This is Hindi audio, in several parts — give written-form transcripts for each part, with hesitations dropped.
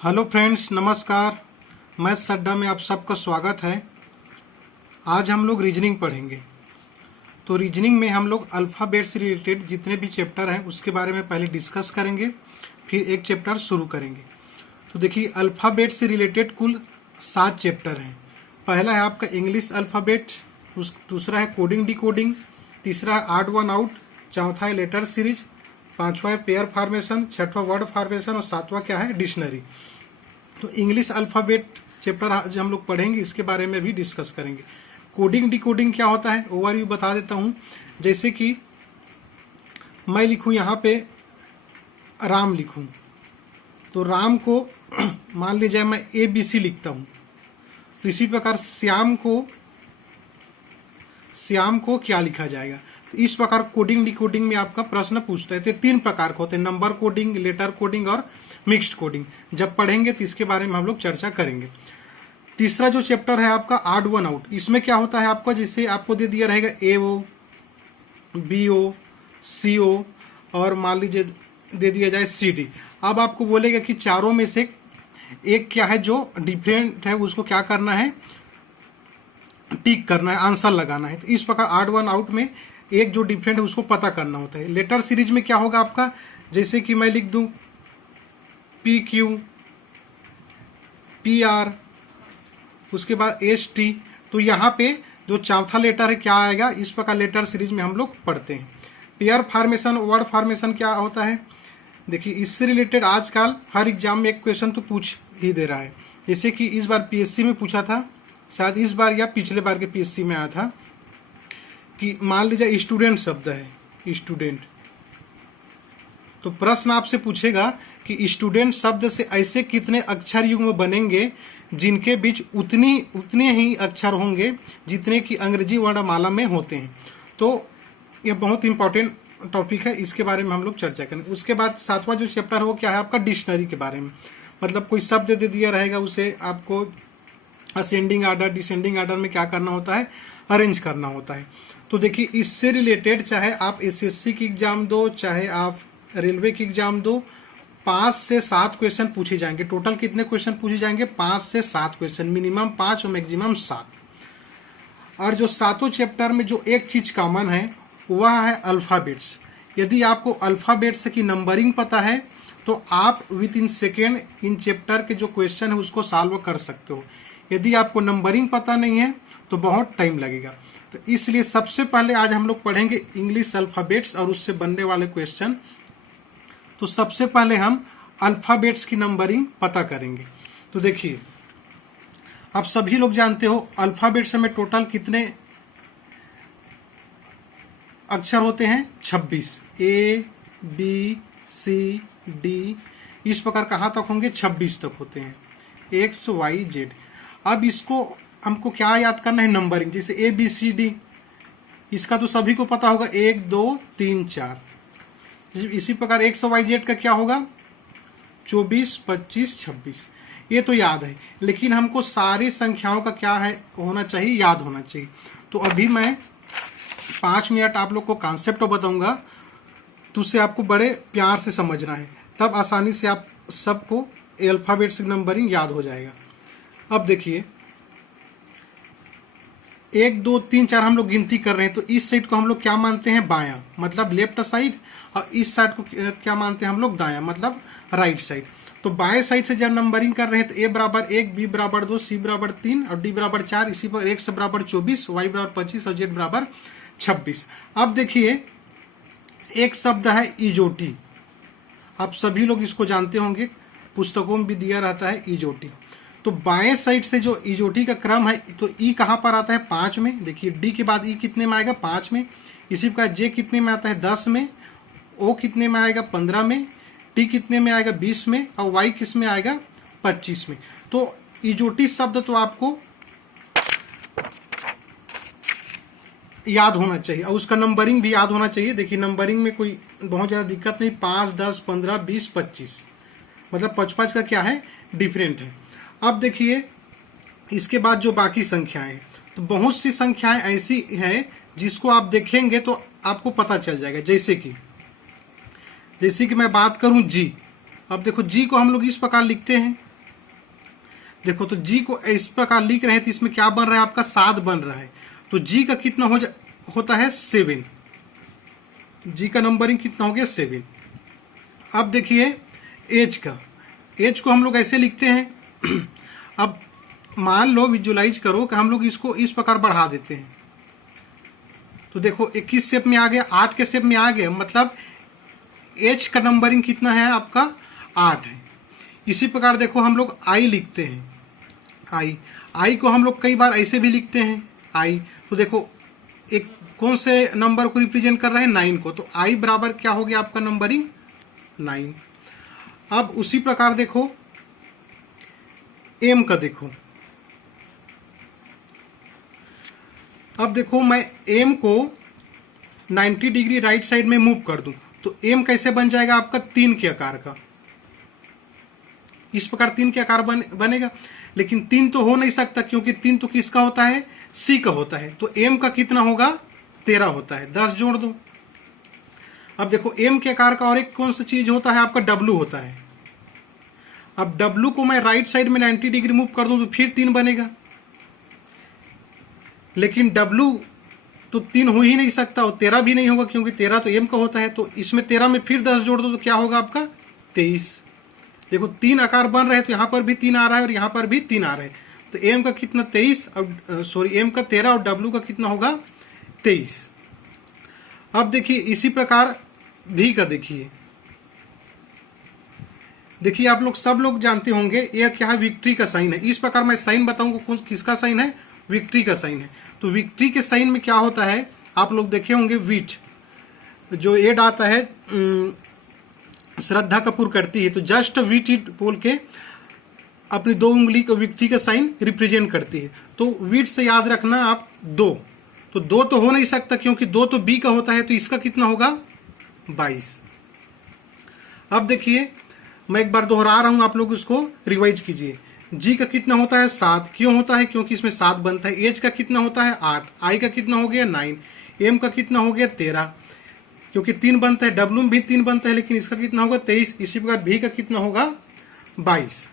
हेलो फ्रेंड्स, नमस्कार। मैथ्स अड्डा में आप सबका स्वागत है। आज हम लोग रीजनिंग पढ़ेंगे। तो रीजनिंग में हम लोग अल्फ़ाबेट से रिलेटेड जितने भी चैप्टर हैं उसके बारे में पहले डिस्कस करेंगे, फिर एक चैप्टर शुरू करेंगे। तो देखिए, अल्फ़ाबेट से रिलेटेड कुल 7 चैप्टर हैं। पहला है आपका इंग्लिश अल्फ़ाबेट, दूसरा है कोडिंग डिकोडिंग, तीसरा है आड वन आउट, चौथा है लेटर सीरीज, पांचवा है पेयर फार्मेशन, छठवां वर्ड फार्मेशन और सातवां क्या है, डिक्शनरी। तो इंग्लिश अल्फ़ाबेट चैप्टर आज हम लोग पढ़ेंगे, इसके बारे में भी डिस्कस करेंगे। कोडिंग डिकोडिंग क्या होता है ओवरव्यू बता देता हूँ। जैसे कि मैं लिखूँ यहाँ पे राम लिखूँ, तो राम को मान लीजिए मैं ABC लिखता हूँ, तो इसी प्रकार श्याम को क्या लिखा जाएगा। तो इस प्रकार कोडिंग डिकोडिंग में आपका प्रश्न पूछता है। तो 3 प्रकार के होते हैं, नंबर कोडिंग, लेटर कोडिंग और मिक्स्ड कोडिंग। जब पढ़ेंगे तो इसके बारे में हम लोग चर्चा करेंगे। तीसरा जो चैप्टर है आपका आड वन आउट, इसमें क्या होता है आपका, जैसे आपको दे दिया रहेगा AO, BO, CO और मान लीजिए दे दिया जाए CD। अब आपको बोलेगा कि चारों में से एक क्या है जो डिफरेंट है, उसको क्या करना है, टिक करना है, आंसर लगाना है। तो इस प्रकार आड वन आउट में एक जो डिफरेंट है उसको पता करना होता है। लेटर सीरीज में क्या होगा आपका, जैसे कि मैं लिख दूं PQ, PR, उसके बाद ST, तो यहाँ पे जो चौथा लेटर है क्या आएगा, इस प्रकार लेटर सीरीज में हम लोग पढ़ते हैं। पेयर फार्मेशन, वर्ड फार्मेशन क्या होता है, देखिए इससे रिलेटेड आजकल हर एग्जाम में एक क्वेश्चन तो पूछ ही दे रहा है। जैसे कि इस बार PSC में पूछा था, शायद इस बार या पिछले बार के PSC में आया था कि मान लीजिए स्टूडेंट शब्द है, स्टूडेंट, तो प्रश्न आपसे पूछेगा कि स्टूडेंट शब्द से ऐसे कितने अक्षर युग्म बनेंगे जिनके बीच उतने ही अक्षर होंगे जितने कि अंग्रेजी वर्णमाला में होते हैं। तो यह बहुत इंपॉर्टेंट टॉपिक है, इसके बारे में हम लोग चर्चा करेंगे। उसके बाद 7वां जो चैप्टर है वो क्या है आपका, डिक्शनरी के बारे में। मतलब कोई शब्द दे दिया रहेगा, उसे आपको असेंडिंग आर्डर, डिसेंडिंग आर्डर में क्या करना होता है, अरेंज करना होता है। तो देखिए इससे रिलेटेड चाहे आप SSC की एग्जाम दो, चाहे आप रेलवे की एग्जाम दो, 5 से 7 क्वेश्चन पूछे जाएंगे। टोटल कितने क्वेश्चन पूछे जाएंगे, 5 से 7 क्वेश्चन, मिनिमम 5 और मैक्सिमम 7। और जो 7 चैप्टर में जो एक चीज कॉमन है वह है अल्फ़ाबेट्स। यदि आपको अल्फ़ाबेट्स की नंबरिंग पता है तो आप with in second in chapter के जो क्वेश्चन है उसको सॉल्व कर सकते हो। यदि आपको नंबरिंग पता नहीं है तो बहुत टाइम लगेगा। तो इसलिए सबसे पहले आज हम लोग पढ़ेंगे इंग्लिश अल्फ़ाबेट्स और उससे बनने वाले क्वेश्चन। तो सबसे पहले हम अल्फ़ाबेट्स की नंबरिंग पता करेंगे। तो देखिए, आप सभी लोग जानते हो अल्फ़ाबेट्स में टोटल कितने अक्षर होते हैं, 26। A, B, C, D, इस प्रकार कहाँ तक होंगे, 26 तक होते हैं, X, Y, Z। अब इसको हमको क्या याद करना है, नंबरिंग। जैसे ABCD, इसका तो सभी को पता होगा, 1 2 3 4। इसी प्रकार X Y Z का क्या होगा, 24 25 26, ये तो याद है। लेकिन हमको सारी संख्याओं का क्या है होना चाहिए, याद होना चाहिए। तो अभी मैं 5 मिनट आप लोग को कॉन्सेप्ट बताऊंगा, तो उससे आपको बड़े प्यार से समझना है, तब आसानी से आप सबको अल्फ़ाबेट्स की नंबरिंग याद हो जाएगा। अब देखिए 1 2 3 4 हम लोग गिनती कर रहे हैं, तो इस साइड को हम लोग क्या मानते हैं, बायां, मतलब लेफ्ट साइड, और इस साइड को क्या मानते हैं हम लोग, दायां, मतलब राइट साइड। तो बाएं साइड से जब नंबरिंग कर रहे हैं तो A बराबर 1, B बराबर 2, C बराबर 3 और D बराबर 4, इसी पर X बराबर 24, Y बराबर 25 और Z बराबर 26। अब देखिए एक शब्द है इजोटी, आप सभी लोग इसको जानते होंगे, पुस्तकों में भी दिया रहता है इजोटी। तो बाएं साइड से जो इजोटी का क्रम है, तो ई कहाँ पर आता है, 5 में। देखिए डी के बाद ई कितने में आएगा, 5 में। इसी प्रकार जे कितने में आता है, 10 में। ओ कितने में आएगा, 15 में। टी कितने में आएगा, 20 में। और वाई किस में आएगा, 25 में। तो इजोटी शब्द तो आपको याद होना चाहिए और उसका नंबरिंग भी याद होना चाहिए। देखिए नंबरिंग में कोई बहुत ज़्यादा दिक्कत नहीं, 5 10 15 20 25, मतलब 5 का क्या है, डिफरेंट है। अब देखिए इसके बाद जो बाकी संख्याएं, तो बहुत सी संख्याएं ऐसी हैं जिसको आप देखेंगे तो आपको पता चल जाएगा। जैसे कि मैं बात करूं जी, अब देखो जी को हम लोग इस प्रकार लिखते हैं, देखो तो जी को इस प्रकार लिख रहे हैं तो इसमें क्या बन रहा है आपका 7 बन रहा है। तो जी का कितना होता है 7। जी का नंबरिंग कितना हो गया 7। अब देखिए एज का, एज को हम लोग ऐसे लिखते हैं अब मान लो विजुलाइज करो कि हम लोग इसको इस प्रकार बढ़ा देते हैं। तो देखो 21 शेप में आ गया, 8 के शेप में आ गया, मतलब एज का नंबरिंग कितना है आपका 8 है। इसी प्रकार देखो हम लोग आई लिखते हैं, आई को हम लोग कई बार ऐसे भी लिखते हैं आई। तो देखो एक कौन से नंबर को रिप्रेजेंट कर रहे हैं 9 को, तो आई बराबर क्या हो गया आपका नंबरिंग 9। अब उसी प्रकार देखो एम का, देखो अब देखो मैं एम को 90 डिग्री राइट साइड में मूव कर दूं तो एम कैसे बन जाएगा आपका 3 के आकार का। इस प्रकार 3 के आकार बनेगा, लेकिन 3 तो हो नहीं सकता क्योंकि 3 तो किसका होता है सी का होता है। तो एम का कितना होगा 13 होता है, 10 जोड़ दो। अब देखो एम के आकार का और एक कौन सा चीज होता है आपका डब्लू होता है। अब डब्लू को मैं राइट साइड में 90 डिग्री मूव कर दूं तो फिर 3 बनेगा, लेकिन डब्लू तो 3 हो ही नहीं सकता और 13 भी नहीं होगा क्योंकि 13 तो एम का होता है। तो इसमें 13 में फिर 10 जोड़ दो तो क्या होगा आपका 23। देखो 3 आकार बन रहे हैं तो यहां पर भी 3 आ रहा है और यहां पर भी 3 आ रहा है। तो एम का कितना 23 और सॉरी एम का 13 और डब्लू का कितना होगा 23। अब देखिए इसी प्रकार भी का देखिए आप लोग सब लोग जानते होंगे यह क्या है विक्ट्री का साइन है। इस प्रकार मैं साइन बताऊंगा किसका साइन है विक्ट्री का साइन है। तो विक्ट्री के साइन में क्या होता है आप लोग देखे होंगे वीट जो एड आता है श्रद्धा कपूर करती है, तो जस्ट वीट इट बोल के अपनी 2 उंगली को विक्ट्री का साइन रिप्रेजेंट करती है। तो वीट से याद रखना आप 2, तो 2 तो हो नहीं सकता क्योंकि 2 तो बी का होता है, तो इसका कितना होगा 22। अब देखिए मैं एक बार दोहरा रहा हूं, आप लोग इसको रिवाइज कीजिए। जी का कितना होता है 7, क्यों होता है क्योंकि इसमें 7 बनता है। एज का कितना होता है 8, आई का कितना हो गया 9, एम का कितना हो गया 13 क्योंकि 3 बनता है, डब्ल्यू में भी 3 बनता है लेकिन इसका कितना होगा 23। इसी प्रकार भी का कितना होगा 22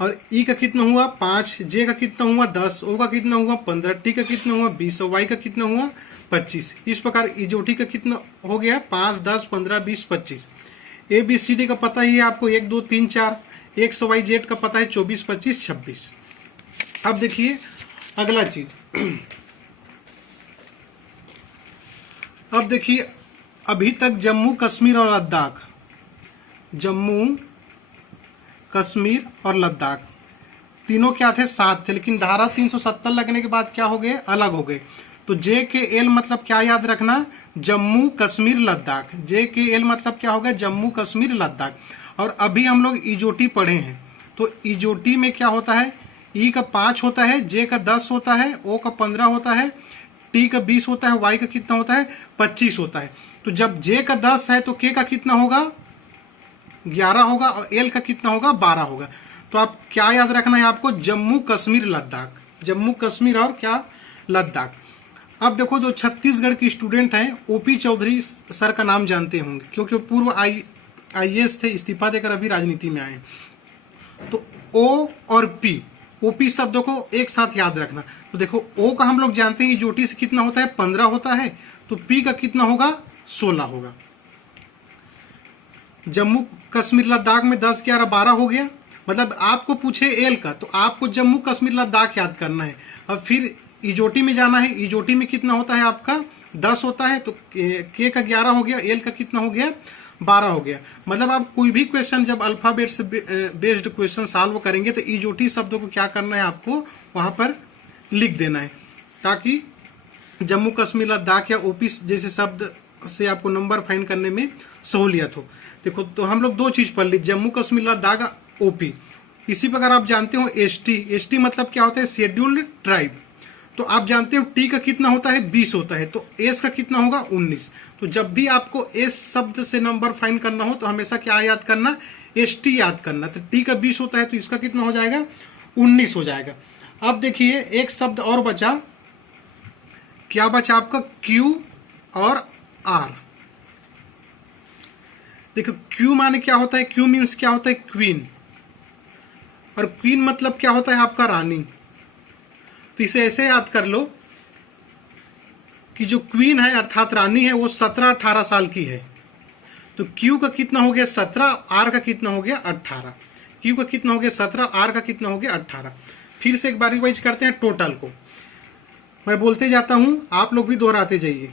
और ई का कितना हुआ 5, जे का कितना हुआ 10, ओ का कितना हुआ 15, टी का कितना हुआ 20 और वाई का कितना हुआ 25। इस प्रकार इजोटी का कितना हो गया 5, 10, 15, 20, 25। ए बी सी डी का पता ही है आपको 1, 2, 3, 4, एक्स वाई जेड का पता है 24, 25, 26। अब देखिए अगला चीज अब देखिए अभी तक जम्मू कश्मीर और लद्दाख, जम्मू कश्मीर और लद्दाख तीनों क्या थे साथ थे, लेकिन धारा 370 लगने के बाद क्या हो गए अलग हो गए। तो जे के एल मतलब क्या याद रखना जम्मू कश्मीर लद्दाख, जे के एल मतलब क्या हो गया जम्मू कश्मीर लद्दाख। और अभी हम लोग इजोटी पढ़े हैं, तो इजोटी में क्या होता है ई का 5 होता है, जे का 10 होता है, ओ का 15 होता है, टी का 20 होता है, वाई का कितना होता है 25 होता है। तो जब जे का 10 है तो के का कितना होगा 11 होगा और एल का कितना होगा 12 होगा। तो आप क्या याद रखना है आपको जम्मू कश्मीर लद्दाख, जम्मू कश्मीर और क्या लद्दाख। अब देखो जो छत्तीसगढ़ की स्टूडेंट हैं ओपी चौधरी सर का नाम जानते होंगे क्योंकि पूर्व आईएएस थे, इस्तीफा देकर अभी राजनीति में आए। तो ओ और पी, ओपी शब्दों को एक साथ याद रखना। तो देखो ओ का हम लोग जानते हैं इजोटी से कितना होता है 15 होता है, तो पी का कितना होगा 16 होगा। जम्मू कश्मीर लद्दाख में 10, 11, 12 हो गया। मतलब आपको पूछे एल का तो आपको जम्मू कश्मीर लद्दाख याद करना है। अब फिर इजोटी में जाना है, इजोटी में कितना होता है आपका 10 होता है, तो के का 11 हो गया, एल का कितना हो गया 12 हो गया। मतलब आप कोई भी क्वेश्चन जब अल्फाबेट से बेस्ड क्वेश्चन सॉल्व करेंगे तो इजोटी शब्दों को क्या करना है आपको वहां पर लिख देना है, ताकि जम्मू कश्मीर लद्दाख या ओपी जैसे शब्द से आपको नंबर फाइंड करने में सहूलियत हो। देखो तो हम लोग 2 चीज पढ़ ली, जम्मू कश्मीर लद्दाख ओपी। इसी प्रकार आप जानते हो एसटी, एसटी मतलब क्या होता है शेड्यूल्ड ट्राइब। तो आप जानते हो टी का कितना होता है 20 होता है, तो एस का कितना होगा 19। तो जब भी आपको एस शब्द से नंबर फाइंड करना हो तो हमेशा क्या याद करना एस टी याद करना। तो टी का 20 होता है तो इसका कितना हो जाएगा 19 हो जाएगा। अब देखिए एक शब्द और बचा, क्या बचा आपका क्यू और आर। देखो क्यू माने क्या होता है, क्यू मीन्स क्या होता है क्वीन, और क्वीन मतलब क्या होता है आपका रानी। तो इसे ऐसे याद कर लो कि जो क्वीन है अर्थात रानी है वो 17-18 साल की है। तो क्यू का कितना हो गया 17, आर का कितना हो गया 18। क्यू का कितना हो गया 17, आर का कितना हो गया 18। फिर से एक बार रिवाइज करते हैं टोटल को, मैं बोलते जाता हूं आप लोग भी दोहराते जाइए।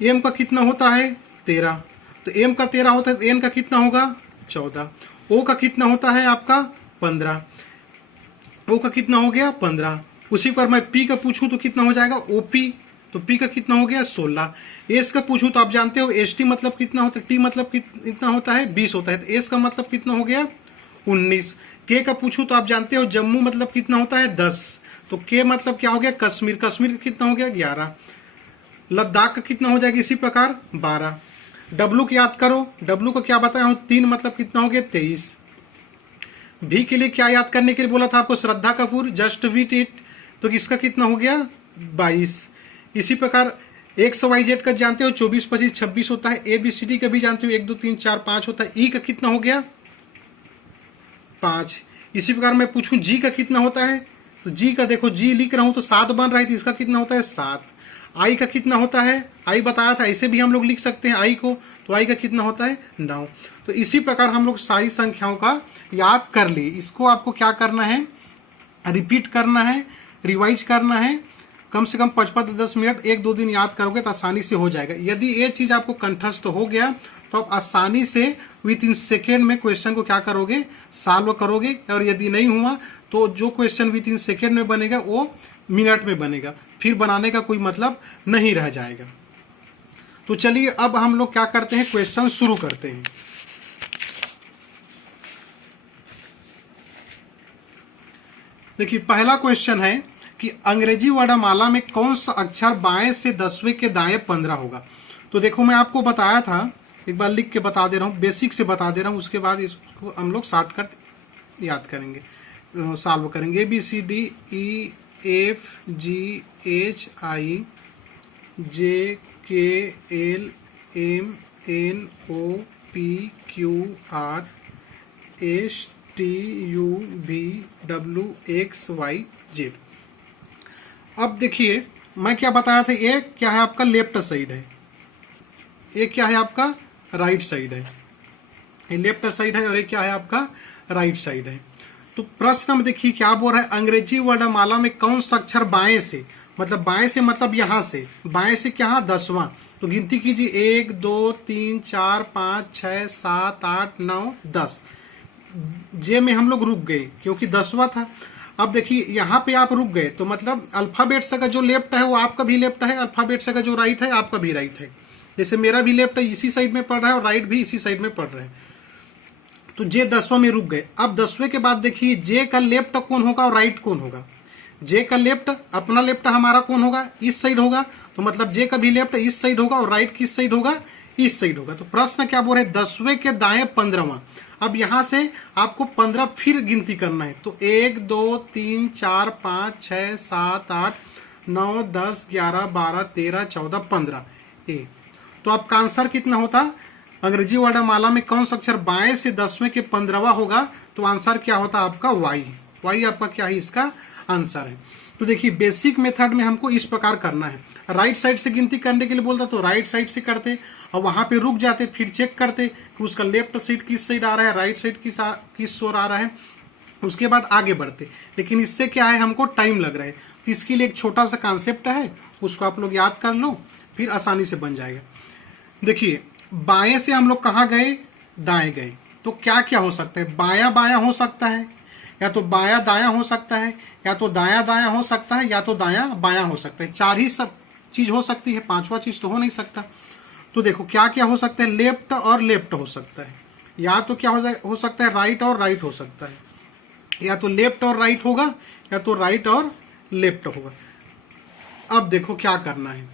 एम का कितना होता है 13, तो एम का 13 होता है तो एन का कितना होगा 14। ओ का कितना होता है आपका 15, ओ का कितना हो गया 15। उसी पर मैं पी का पूछूं तो कितना हो जाएगा ओपी, तो पी का कितना हो गया 16। एस का पूछूं तो आप जानते हो एस टी मतलब कितना होता है, टी मतलब कितना होता है 20 होता है, तो एस का मतलब कितना हो गया 19। के का पूछूं तो आप जानते हो जम्मू मतलब कितना होता है 10, तो के मतलब क्या हो गया कश्मीर, कश्मीर का कितना हो गया 11। लद्दाख का कितना हो जाएगा इसी प्रकार 12। डब्लू की याद करो, डब्लू को क्या बताया हूं 3 मतलब कितना हो गया 23। भी के लिए क्या याद करने के लिए बोला था आपको Shraddha Kapoor, just wheat it, तो इसका कितना हो गया 22। इसी प्रकार एक्स वाई जेड का जानते हो 24, 25, 26 होता है। ए बी सी डी का भी जानते हो 1, 2, 3, 4, 5 होता है। ई का कितना हो गया 5। इसी प्रकार मैं पूछूं जी का कितना होता है, तो जी का देखो जी लिख रहा हूं तो 7 बन रहा है, तो इसका कितना होता है 7। आई का कितना होता है, आई बताया था ऐसे भी हम लोग लिख सकते हैं आई को, तो आई का कितना होता है 9। तो इसी प्रकार हम लोग सारी संख्याओं का याद कर लिए। इसको आपको क्या करना है रिपीट करना है, रिवाइज करना है, कम से कम 55-10 मिनट 1-2 दिन याद करोगे तो आसानी से हो जाएगा। यदि ये चीज आपको कंठस्थ हो गया तो आप आसानी से विद इन सेकेंड में क्वेश्चन को क्या करोगे सॉल्व करोगे, और यदि नहीं हुआ तो जो क्वेश्चन विद इन सेकेंड में बनेगा वो मिनट में बनेगा, फिर बनाने का कोई मतलब नहीं रह जाएगा। तो चलिए अब हम लोग क्या करते हैं क्वेश्चन शुरू करते हैं। देखिए पहला क्वेश्चन है कि अंग्रेजी वर्णमाला में कौन सा अक्षर बाएं से 10वें के दाएं 15 होगा। तो देखो मैं आपको बताया था, एक बार लिख के बता दे रहा हूँ, बेसिक से बता दे रहा हूँ, उसके बाद इसको हम लोग शॉर्टकट याद करेंगे, सॉल्व करेंगे। B C D E F G H I J K L M N O P Q R S T U V W X Y Z. अब देखिए मैं क्या बताया था, ये क्या है आपका लेफ्ट साइड है, ये क्या है आपका राइट साइड है, ये लेफ्ट साइड है और ये क्या है आपका राइट साइड है। तो प्रश्न में देखिए क्या बोल रहा है, अंग्रेजी वर्णमाला में कौन सा अक्षर बाएं से, मतलब बाएं से मतलब यहां से, बाएं से क्या 10वां, तो गिनती कीजिए 1 2 3 4 5 6 7 8 9 10। जे में हम लोग रुक गए क्योंकि 10वां था। अब देखिए यहाँ पे आप रुक गए तो मतलब अल्फाबेट से का जो लेफ्ट है वो आपका भी लेफ्ट है, अल्फाबेट से का जो राइट है आपका भी राइट है। जैसे मेरा भी लेफ्ट है इसी साइड में पढ़ रहा है और राइट भी इसी साइड में पढ़ रहे हैं, तो जे 10वां में रुक गए। अब 10वें के बाद देखिए जे का लेफ्ट कौन होगा और राइट कौन होगा। जे का लेफ्ट अपना लेफ्ट हमारा कौन होगा इस साइड होगा, तो मतलब जे का भी लेफ्ट इस साइड होगा और राइट किस साइड होगा इस साइड होगा। तो प्रश्न क्या बोल रहे 10वें के दाएं 15वां। अब यहां से आपको 15 फिर गिनती करना है, तो 1 2 3 4 5 6 7 8 9 10 11 12 13 14 15 ए। तो आपका आंसर कितना होता, अंग्रेजी वर्णमाला में कौन सा अक्षर बाएं से 10वें के 15वां होगा, तो आंसर क्या होता आपका वाई। वाई आपका क्या है इसका आंसर है। तो देखिए बेसिक मेथड में हमको इस प्रकार करना है, राइट साइड से गिनती करने के लिए बोलता तो राइट साइड से करते और वहां पे रुक जाते, फिर चेक करते कि उसका लेफ्ट साइड किस साइड आ रहा है, राइट साइड किस ओर आ रहा है, उसके बाद आगे बढ़ते। लेकिन इससे क्या है हमको टाइम लग रहा है, तो इसके लिए एक छोटा सा कॉन्सेप्ट है, उसको आप लोग याद कर लो फिर आसानी से बन जाएगा। देखिए बाएं से हम लोग कहाँ गए दाएं गए, तो क्या क्या हो सकता है, बायां बायां हो सकता है, या तो बायां दायां हो सकता है, या तो दायां दायां हो सकता है, या तो दायां बायां हो सकता है। 4 ही सब चीज हो सकती है, 5वां चीज तो हो नहीं सकता। तो देखो क्या क्या हो सकता है, लेफ्ट और लेफ्ट हो सकता है, या तो क्या हो सकता है राइट और राइट हो सकता है, या तो लेफ्ट और राइट होगा, या तो राइट और लेफ्ट होगा। अब देखो क्या करना है,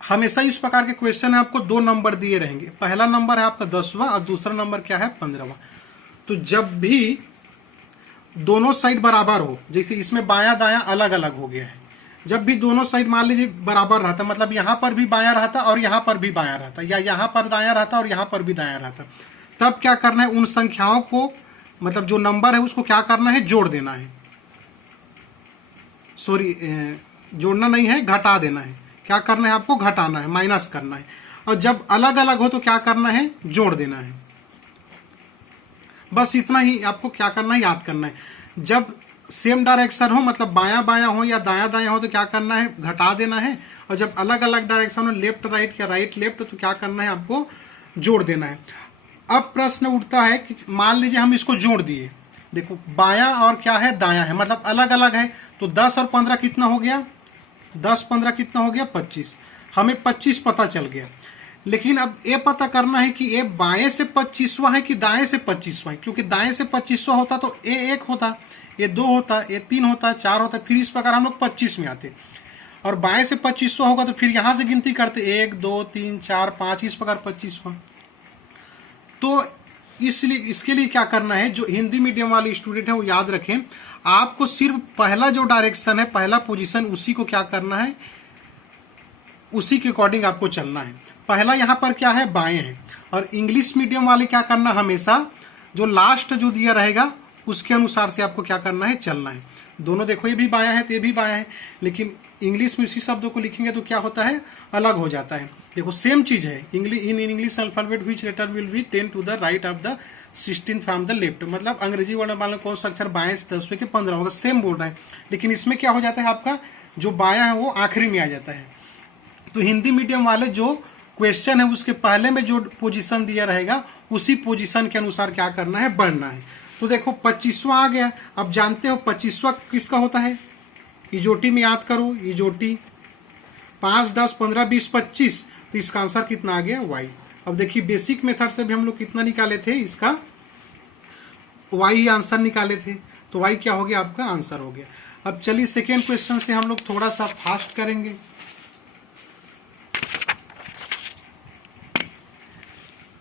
हमेशा इस प्रकार के क्वेश्चन है आपको 2 नंबर दिए रहेंगे, पहला नंबर है आपका 10वां और दूसरा नंबर क्या है 15वां। तो जब भी दोनों साइड बराबर हो, जैसे इसमें बायां दायां अलग अलग हो गया है, जब भी दोनों साइड मान लीजिए बराबर रहता, मतलब यहां पर भी बायां रहता और यहां पर भी बायां रहता, या यहां पर दायां रहता और यहां पर भी दायां रहता, तब क्या करना है, उन संख्याओं को मतलब जो नंबर है उसको क्या करना है, जोड़ देना है। सॉरी, जोड़ना नहीं है, घटा देना है। क्या करना है आपको, घटाना है, माइनस करना है। और जब अलग अलग हो तो क्या करना है, जोड़ देना है। बस इतना ही आपको क्या करना है, याद करना है। जब सेम डायरेक्शन हो मतलब बायां बायां हो या दायां दायां हो तो क्या करना है, घटा देना है। और जब अलग अलग डायरेक्शन हो, लेफ्ट राइट या राइट लेफ्ट, तो क्या करना है, आपको जोड़ देना है। अब प्रश्न उठता है कि मान लीजिए हम इसको जोड़ दिए, देखो बायां और क्या है, दायां है, मतलब अलग अलग है। तो 10 और 15 कितना हो गया, 10 15 कितना हो गया, 25। हमें 25 पता चल गया। लेकिन अब ये पता करना है कि ये बाएं से 25वां है कि दाएं से 25वां है, क्योंकि दाएं से 25वां होता तो ये 1 होता, ये 2 होता, ये 3 होता, 4 होता, फिर इस प्रकार हम लोग 25 में आते। और बाएं से 25वां होगा तो फिर यहां से गिनती करते, 1 2 3 4 5, इस प्रकार 25वां। तो इसलिए इसके लिए क्या करना है, जो हिंदी मीडियम वाले स्टूडेंट है वो याद रखें, आपको सिर्फ पहला जो डायरेक्शन है, पहला पोजीशन, उसी को क्या करना है, उसी के अकॉर्डिंग आपको चलना है। पहला यहाँ पर क्या है, बाएं है। और इंग्लिश मीडियम वाले क्या करना, हमेशा जो लास्ट जो दिया रहेगा उसके अनुसार से आपको क्या करना है, चलना है। दोनों देखो, ये भी बायां है तो ये भी बायां है, लेकिन इंग्लिश में उसी शब्दों को लिखेंगे तो क्या होता है, अलग हो जाता है। देखो सेम चीज है, in English alphabet which letter will be 10 to the right of the 16 from the left, मतलब अंग्रेजी वर्णमाला में कौन सा अक्षर बाएं से 10वें के 15 होगा, सेम बोल रहा है। लेकिन इसमें क्या हो जाता है, आपका जो बायां है वो आखिरी में आ जाता है। तो हिंदी मीडियम वाले जो क्वेश्चन है उसके पहले में जो पोजीशन दिया रहेगा उसी पोजीशन के अनुसार क्या करना है, बढ़ना है। तो देखो 25वां आ गया। अब जानते हो 25वां किसका होता है, इजोटी में याद करो, इजोटी 5 10 15 20 25, तो इसका आंसर कितना आ गया, वाई। अब देखिए बेसिक मेथड से भी हम लोग कितना निकाले थे, इसका वाई आंसर निकाले थे, तो वाई क्या हो गया, आपका आंसर हो गया। अब चलिए सेकेंड क्वेश्चन से हम लोग थोड़ा सा फास्ट करेंगे।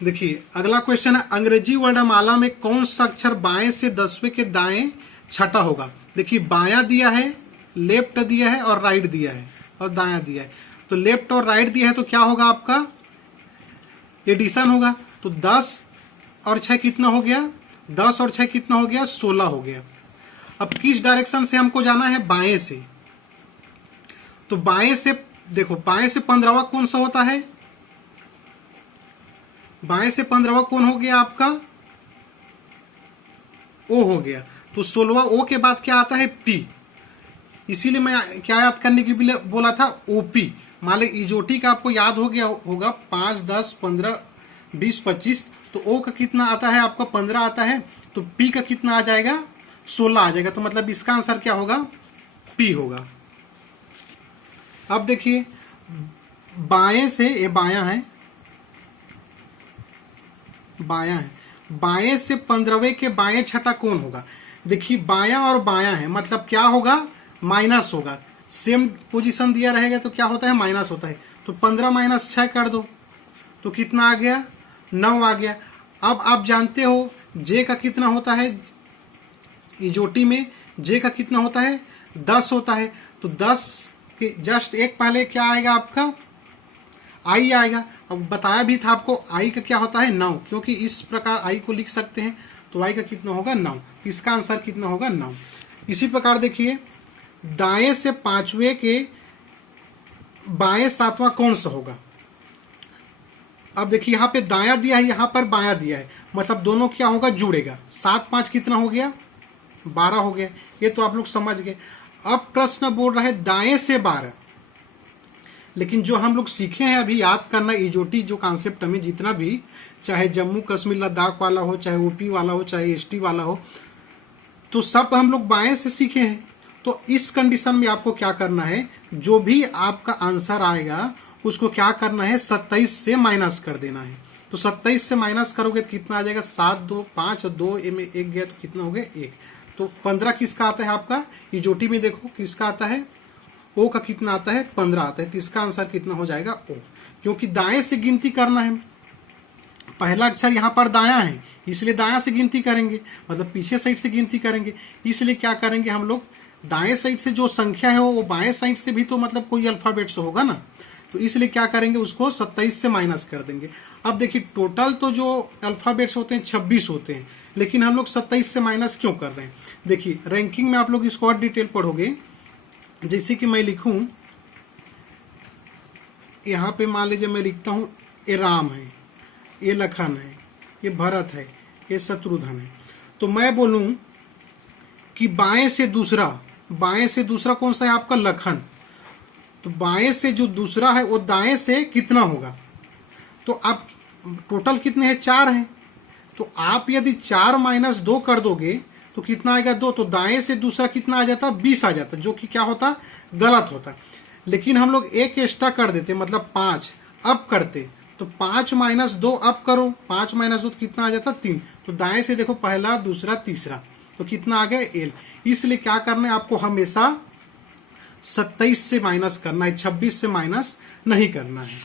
देखिए अगला क्वेश्चन है, अंग्रेजी वर्णमाला में कौन सा अक्षर बाएं से 10वें के दाएं छठा होगा। देखिए बायां दिया है, लेफ्ट दिया है और राइट दिया है और दायां दिया है। तो लेफ्ट और राइट दिया है तो क्या होगा, आपका एडिशन होगा। तो 10 और 6 कितना हो गया, 10 और 6 कितना हो गया, 16 हो गया। अब किस डायरेक्शन से हमको जाना है, बाएं से। तो बाएं से देखो, बाएं से 15वां कौन सा होता है, बाएं से 15वां कौन हो गया, आपका ओ हो गया। तो 16वां ओ के बाद क्या आता है, पी। इसीलिए मैं क्या याद करने के लिए बोला था, ओपी। मान ली इजोटी का आपको याद हो गया होगा, 5 10 15 20 25, तो ओ का कितना आता है, आपका 15 आता है। तो पी का कितना आ जाएगा, 16 आ जाएगा। तो मतलब इसका आंसर क्या होगा, पी होगा। अब देखिए बाएं से, ये बायां है, बायां है, बाएं से 15वें के बाएं छठा कौन होगा। देखिए बायां और बायां है, मतलब क्या होगा, माइनस होगा। सेम पोजीशन दिया रहेगा तो क्या होता है, माइनस होता है। तो 15 माइनस 6 कर दो तो कितना आ गया, 9 आ गया। अब आप जानते हो जे का कितना होता है, इजोटी में जे का कितना होता है, 10 होता है। तो 10 के जस्ट एक पहले क्या आएगा, आपका आई आएगा। अब बताया भी था आपको आई का क्या होता है, 9, क्योंकि इस प्रकार आई को लिख सकते हैं। तो आई का कितना होगा, 9। इसका आंसर कितना होगा, 9। इसी प्रकार देखिए दाएं से 5वें के बाएं 7वां कौन सा होगा। अब देखिए यहाँ पे दायां दिया है, यहाँ पर बायां दिया है, मतलब दोनों क्या होगा, जुड़ेगा। 7 5 कितना हो गया, 12 हो गया। ये तो आप लोग समझ गए। अब प्रश्न बोल रहा है दाएं से 12, लेकिन जो हम लोग सीखे हैं अभी, याद करना, इजोटी जो कॉन्सेप्ट हमें जितना भी, चाहे जम्मू कश्मीर लद्दाख वाला हो, चाहे ओपी वाला हो, चाहे एसटी वाला हो, तो सब हम लोग बाएं से सीखे हैं। तो इस कंडीशन में आपको क्या करना है, जो भी आपका आंसर आएगा उसको क्या करना है, 27 से माइनस कर देना है। तो 27 से माइनस करोगे तो कितना आ जाएगा, 7 2 5 2 में 1 गया तो कितना हो गया, 1। तो 15 किसका आता है, आपका इजोटी में देखो किसका आता है, ओ का कितना आता है, 15 आता है। तो इसका आंसर कितना हो जाएगा, ओ। क्योंकि दाएं से गिनती करना है, पहला अक्षर यहाँ पर दायां है, इसलिए दायां से गिनती करेंगे, मतलब पीछे साइड से गिनती करेंगे। इसलिए क्या करेंगे हम लोग, दाएं साइड से जो संख्या है वो बाएं साइड से भी तो मतलब कोई अल्फाबेट से होगा ना। तो इसलिए क्या करेंगे, उसको 27 से माइनस कर देंगे। अब देखिए टोटल तो जो अल्फाबेट्स होते हैं 26 होते हैं, लेकिन हम लोग 27 से माइनस क्यों कर रहे हैं। देखिए रैंकिंग में आप लोग इसको और डिटेल पढ़ोगे। जैसे कि मैं लिखूं, यहाँ पे मान लीजिए मैं लिखता हूं ये राम है, ये लखन है, ये भरत है, ये शत्रुघ्न है। तो मैं बोलूं कि बाएं से दूसरा कौन सा है आपका, लखन। तो बाएं से जो दूसरा है वो दाएं से कितना होगा, तो आप टोटल कितने हैं, 4 हैं। तो आप यदि 4 माइनस 2 कर दोगे तो कितना आएगा, 2। तो दाएं से दूसरा कितना आ जाता, 20 आ जाता, जो कि क्या होता, गलत होता। लेकिन हम लोग एक एक्स्ट्रा कर देते, मतलब 5 अब करते। तो 5 माइनस 2 अब करो, 5 माइनस 2 कितना आ जाता, 3। तो दाएं से देखो पहला, दूसरा, तीसरा, तो कितना आ गया, एल। इसलिए क्या करना है आपको, हमेशा 27 से माइनस करना है, 26 से माइनस नहीं करना है।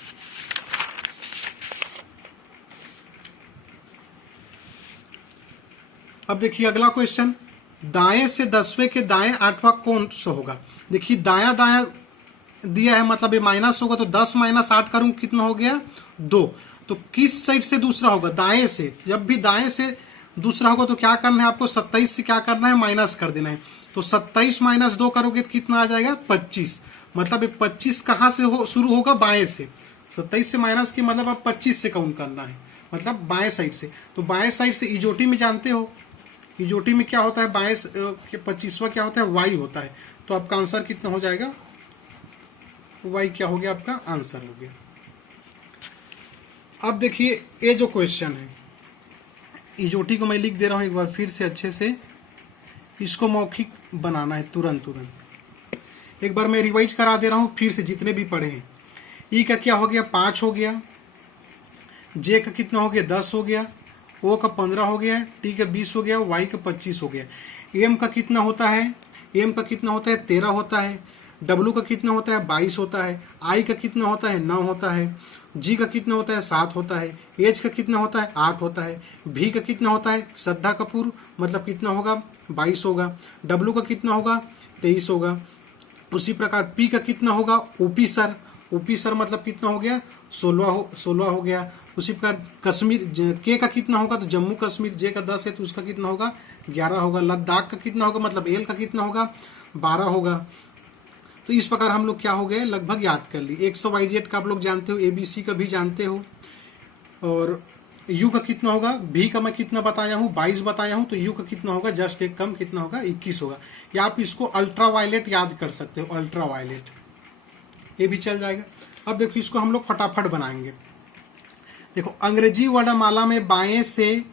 अब देखिए अगला क्वेश्चन, दाएं से 10वें के दाएं 8वां कौन सा होगा। देखिए दाया दाया दिया है, मतलब ये माइनस होगा, तो 10 माइनस 8 करूं कितना हो गया, 2। तो किस साइड से दूसरा होगा, दाएं से। जब भी दाएं से दूसरा होगा तो क्या करना है आपको, 27 से क्या करना है, माइनस कर देना है। तो 27 माइनस 2 करोगे तो कितना आ जाएगा, 25। मतलब ये 25 कहां से शुरू होगा, बाएं से। 27 से माइनस की मतलब आप 25 से काउंट करना है, मतलब बाएं साइड से। तो बाएं साइड से इजोटी में जानते हो, इजोटी में क्या होता है, बाएं 25वां क्या होता है, वाई होता है। तो आपका आंसर कितना हो जाएगा, वाई क्या हो गया, आपका आंसर हो गया। अब देखिए ये जो क्वेश्चन है, इजोटी को मैं लिख दे रहा हूं एक बार फिर से अच्छे से, इसको मौखिक बनाना है तुरंत। एक बार मैं रिवाइज करा दे रहा हूं फिर से, जितने भी पढ़े हैं। ई का क्या हो गया, 5 हो गया। जे का कितना हो गया, 10 हो गया। ओ का 15 हो गया, टी का 20 हो गया, वाई का 25 हो गया। एम का कितना होता है, एम का कितना होता है, 13 होता है। डब्ल्यू का कितना होता है, 22 होता है। आई का कितना होता है, 9 होता है। जी का कितना होता है, 7 होता है। एच का कितना होता है, 8 होता है। भी का कितना होता है, श्रद्धा कपूर, मतलब कितना होगा, 22 होगा। डब्ल्यू का कितना होगा, 23 होगा। उसी प्रकार पी का कितना होगा, ओपी सर, ओपी सर मतलब कितना हो गया, 16 हो गया। उसी प्रकार कश्मीर के का कितना होगा, तो जम्मू कश्मीर, जे का 10 है तो उसका कितना होगा, 11 होगा। लद्दाख का कितना होगा, मतलब एल का कितना होगा, 12 होगा। तो इस प्रकार हम लोग क्या हो गए, लगभग याद कर ली। XYZ का आप लोग जानते हो, ABC का भी जानते हो। और U का कितना होगा, भी का मैं कितना बताया हूँ, 22 बताया हूँ। तो U का कितना होगा, जस्ट एक कम कितना होगा, 21 होगा। या आप इसको अल्ट्रा वायलेट याद कर सकते हो, अल्ट्रा वायलेट, ये भी चल जाएगा। अब देखो इसको हम लोग फटाफट बनाएंगे। देखो अंग्रेजी वर्णमाला में बाएं से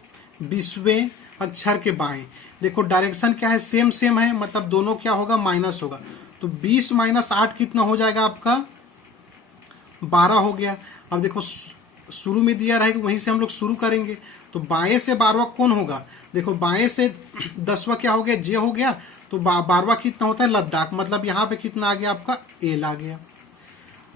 20वें अक्षर के बाएं, देखो डायरेक्शन क्या है, सेम है, मतलब दोनों क्या होगा, माइनस होगा। तो 20 माइनस 8 कितना हो जाएगा आपका, 12 हो गया। अब देखो शुरू में दिया रहेगा, वहीं से हम लोग शुरू करेंगे। तो बाएं से 12वां कौन होगा, देखो बाएं से 10वां क्या हो गया, जे हो गया। तो 12वां कितना होता है, लद्दाख, मतलब यहाँ पे कितना आ गया आपका, एल आ गया।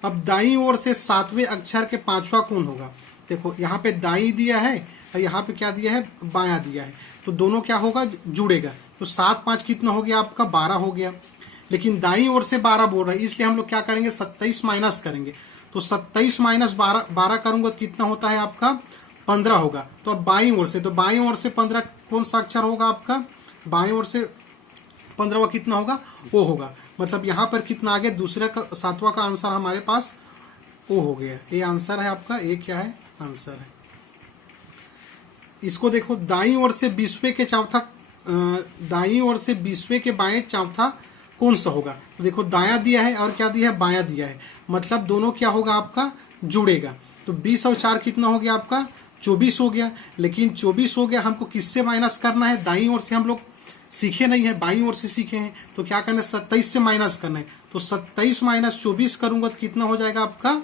अब दाईं ओर से 7वें अक्षर के 5वां कौन होगा, देखो यहाँ पे दाईं दिया है और यहाँ पे क्या दिया है, बायां दिया है। तो दोनों क्या होगा, जुड़ेगा। तो 7 5 कितना हो गया आपका, 12 हो गया। लेकिन दाईं ओर से 12 बोल रहा है, इसलिए हम लोग क्या करेंगे, 27 माइनस करेंगे। तो 27 माइनस 12 करूंगा तो कितना होता है आपका, 15 होगा। तो अब बाईं ओर से, तो बाईं ओर से 15 कौन सा अक्षर होगा आपका, बाईं ओर से 15वां कितना होगा, ओ होगा। मतलब यहाँ पर कितना आ गया, दूसरे का 7वां का आंसर हमारे पास ओ हो गया। ये आंसर है आपका, ये क्या है, आंसर है। इसको देखो दाईं ओर से 20वें के चौथा, दाईं ओर से 20वें के बाएं चौथा कौन सा होगा। तो देखो दाया दिया है और क्या दिया है, बाया दिया है, मतलब दोनों क्या होगा आपका, जुड़ेगा। तो 20 और 4 कितना हो गया आपका, 24 हो गया। लेकिन 24 हो गया, हमको किससे माइनस करना है, दाईं ओर से हम लोग सीखे नहीं है, बाईं ओर से सीखे हैं। तो क्या करना है, 27 से माइनस करना है। तो 27 माइनस 24 करूंगा तो कितना हो जाएगा आपका,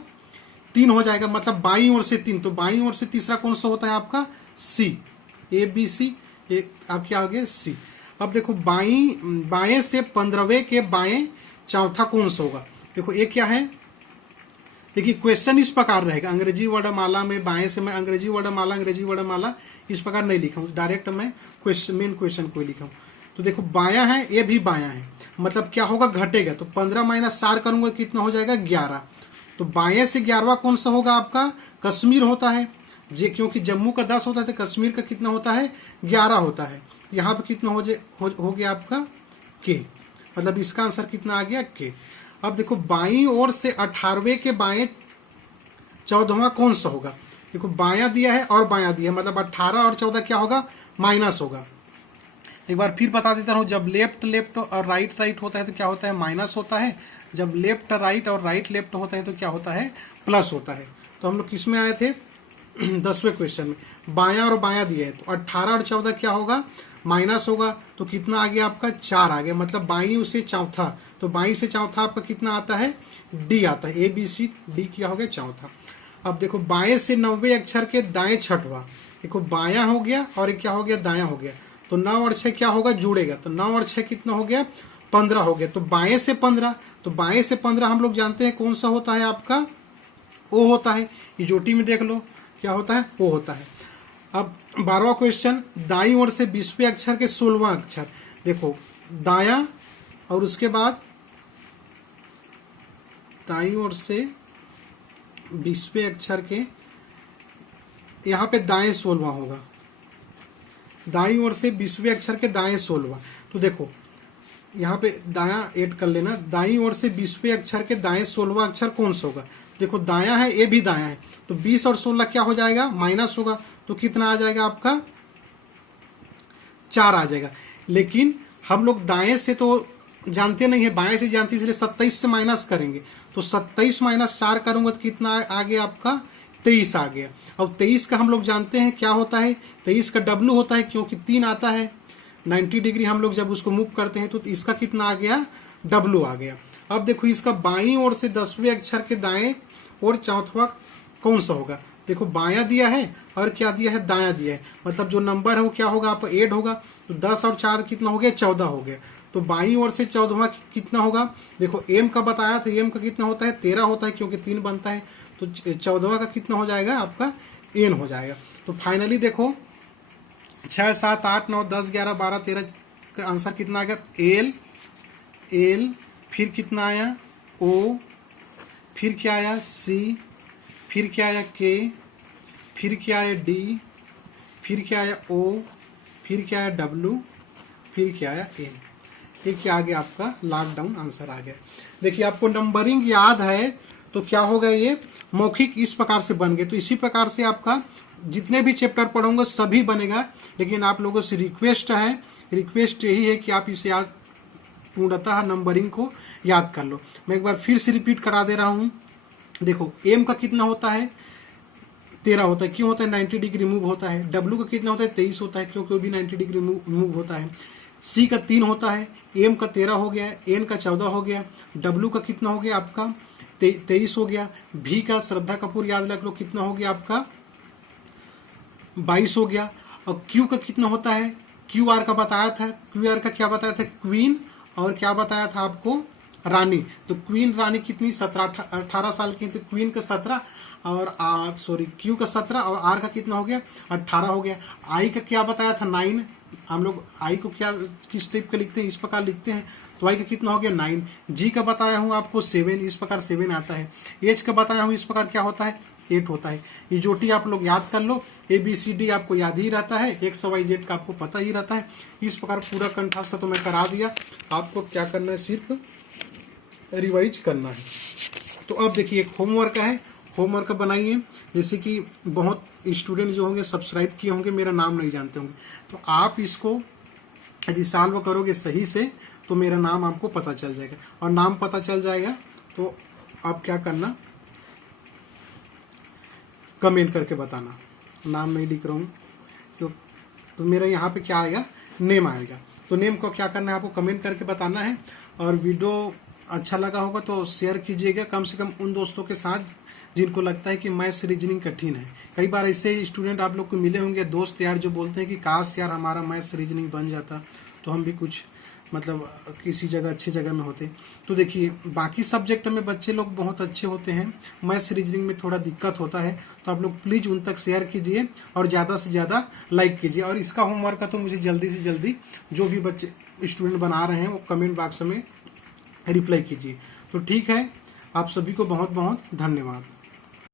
3 हो जाएगा, मतलब बाईं ओर से 3। तो बाईं ओर से तीसरा कौन सा होता है आपका, सी, ABC, एक आप क्या हो गया, सी। अब देखो बाएं से 15वें के बाएं चौथा कौन सा होगा। देखो ये क्या है, देखिए क्वेश्चन इस प्रकार रहेगा, अंग्रेजी वर्णमाला में बाएं से, मैं अंग्रेजी वर्णमाला इस प्रकार नहीं लिखा हूँ, डायरेक्ट मैं मेन क्वेश्चन को लिखा हूँ। तो देखो बायां है, ये भी बायां है, मतलब क्या होगा, घटेगा। तो 15 माइनस 4 करूंगा कितना हो जाएगा, 11। तो बाएं से 11वां कौन सा होगा आपका? कश्मीर होता है जे, क्योंकि जम्मू का 10 होता है तो कश्मीर का कितना होता है? 11 होता है। यहाँ पे कितना हो गया आपका? के, मतलब इसका आंसर कितना आ गया? के। अब देखो बाईं ओर से 18वें के बाएं 14वां कौन सा होगा? देखो बायां दिया है और बायां दिया है, मतलब 18 और 14 क्या होगा? माइनस होगा। एक बार फिर बता देता हूं, जब लेफ्ट लेफ्ट और राइट राइट होता है तो क्या होता है? माइनस होता है। जब लेफ्ट राइट और राइट लेफ्ट होता है तो क्या होता है? प्लस होता है। तो हम लोग किस में आए थे? 10वें क्वेश्चन में बायां और बायां दिया है, तो 18 और 14 क्या होगा? माइनस होगा। तो कितना आ गया आपका? 4 आ गया, मतलब बाईं से चौथा। तो बाईं से चौथा आपका कितना आता है? डी आता है। ABC डी क्या हो गया? चौथा। अब देखो बाएं से 90वें अक्षर के दाएं छठवां, देखो बायां हो गया और एक क्या हो गया? दायां हो गया। तो 9 और 6 क्या होगा? जुड़ेगा। तो 9 और 6 कितना हो गया? 15 हो गया। तो बाएं से 15, तो बाएं से 15 हम लोग जानते हैं कौन सा होता है आपका? ओ होता है। इजोटी में देख लो क्या होता है? ओ होता है। अब 12वां क्वेश्चन, दाईं ओर से 20वें अक्षर के 16वां अक्षर, देखो दायां और उसके बाद दाईं ओर से 20वें अक्षर के, यहाँ पे दाएं 16वां होगा। दाईं ओर से 20वें अक्षर के दाएं 16वां, तो देखो यहाँ पे दायां ऐड कर लेना। दाईं ओर से 20वें अक्षर के दाएं 16वां अक्षर कौन सा होगा? देखो दायां है, ये भी दायां है, तो 20 और 16 क्या हो जाएगा? माइनस होगा। तो कितना आ जाएगा आपका? 4 आ जाएगा। लेकिन हम लोग दाएं से तो जानते नहीं है, बाएं से जानते, इसलिए 27 से माइनस करेंगे। तो 27 माइनस 4 करूंगा तो कितना आ गया आपका? 23 आ गया। अब 23 का हम लोग जानते हैं क्या होता है? 23 का डब्लू होता है, क्योंकि 3 आता है 90 डिग्री। हम लोग जब उसको मूव करते हैं तो इसका कितना आ गया? डब्लू आ गया। अब देखो इसका बाईं ओर से 10वें अक्षर के दाएं और चौथवा कौन सा होगा? देखो बायां दिया है और क्या दिया है? दायां दिया है, मतलब जो नंबर है वो क्या होगा? आपका ऐड होगा। तो 10 और 4 कितना हो गया? 14 हो गया। तो बाईं ओर से 14वां कितना होगा? देखो एम का बताया था, एम का कितना होता है? 13 होता है, क्योंकि 3 बनता है। तो 14वां का कितना हो जाएगा? आपका एन हो जाएगा। तो फाइनली देखो 6, 7, 8, 9, 10, 11, 12, 13 का आंसर कितना आ गया? एल, फिर कितना आया? ओ, फिर क्या आया? सी, फिर क्या आया? के, फिर क्या आया? डी, फिर क्या आया? ओ, फिर क्या आया? डब्ल्यू, फिर क्या आया? एन। ये क्या आ गया? आपका लॉकडाउन आंसर आ गया। देखिए आपको नंबरिंग याद है तो क्या होगा? ये मौखिक इस प्रकार से बन गए। तो इसी प्रकार से आपका जितने भी चैप्टर पढ़ूंगा सभी बनेगा। लेकिन आप लोगों से रिक्वेस्ट यही है कि आप इसे याद, पूर्णतः नंबरिंग को याद कर लो। मैं एक बार फिर से रिपीट करा दे रहा हूं। देखो एम का कितना होता है? 13 होता है। क्यों होता है? 90 डिग्री मूव होता है। डब्ल्यू का कितना होता है? 23 होता है, क्योंकि वो भी 90 डिग्री मूव होता है। सी का 3 होता है। एम का 13 हो गया। एन का 14 हो गया। डब्ल्यू का कितना हो गया? आपका 23 हो गया। भी का श्रद्धा कपूर याद रख लो कितना हो गया? आपका 22 हो गया। और क्यू का कितना होता है? क्यू आर का बताया था। क्यू आर का क्या बताया था? क्वीन, और क्या बताया था आपको? रानी। तो क्वीन रानी कितनी? 18 साल की। तो क्वीन का 17 और क्यू का 17 और आर का कितना हो गया? 18 हो गया। आई का क्या बताया था? 9। हम लोग आई को क्या किस टाइप का लिखते हैं? इस प्रकार लिखते हैं। तो आई का कितना हो गया? 9। जी का बताया हूँ आपको 7, इस प्रकार 7 आता है। एच का बताया हूँ इस प्रकार क्या होता है? 8 होता है। ये जोटी आप लोग याद कर लो। ABCD आपको याद ही रहता है, XYZ का आपको पता ही रहता है। इस प्रकार पूरा कंठस्थ तो मैं करा दिया। आपको क्या करना है? सिर्फ रिवाइज करना है। तो अब देखिए एक होमवर्क है, होमवर्क बनाइए। जैसे कि बहुत स्टूडेंट जो होंगे सब्सक्राइब किए होंगे, मेरा नाम नहीं जानते होंगे, तो आप इसको यदि सॉल्व करोगे सही से तो मेरा नाम आपको पता चल जाएगा। और नाम पता चल जाएगा तो आप क्या करना? कमेंट करके बताना। नाम नहीं लिख रहा हूँ तो मेरा यहाँ पे क्या आएगा? नेम आएगा। तो नेम को क्या करना है? आपको कमेंट करके बताना है। और वीडियो अच्छा लगा होगा तो शेयर कीजिएगा, कम से कम उन दोस्तों के साथ जिनको लगता है कि मैथ्स रीजनिंग कठिन है। कई बार ऐसे स्टूडेंट आप लोग को मिले होंगे, दोस्त यार, जो बोलते हैं कि काश यार हमारा मैथ्स रीजनिंग बन जाता तो हम भी कुछ मतलब किसी जगह अच्छी जगह में होते। तो देखिए बाकी सब्जेक्ट में बच्चे लोग बहुत अच्छे होते हैं, मैथ्स रीजनिंग में थोड़ा दिक्कत होता है। तो आप लोग प्लीज उन तक शेयर कीजिए और ज़्यादा से ज़्यादा लाइक कीजिए। और इसका होमवर्क का तो मुझे जल्दी से जल्दी जो भी बच्चे स्टूडेंट बना रहे हैं वो कमेंट बॉक्स में रिप्लाई कीजिए। तो ठीक है, आप सभी को बहुत बहुत धन्यवाद।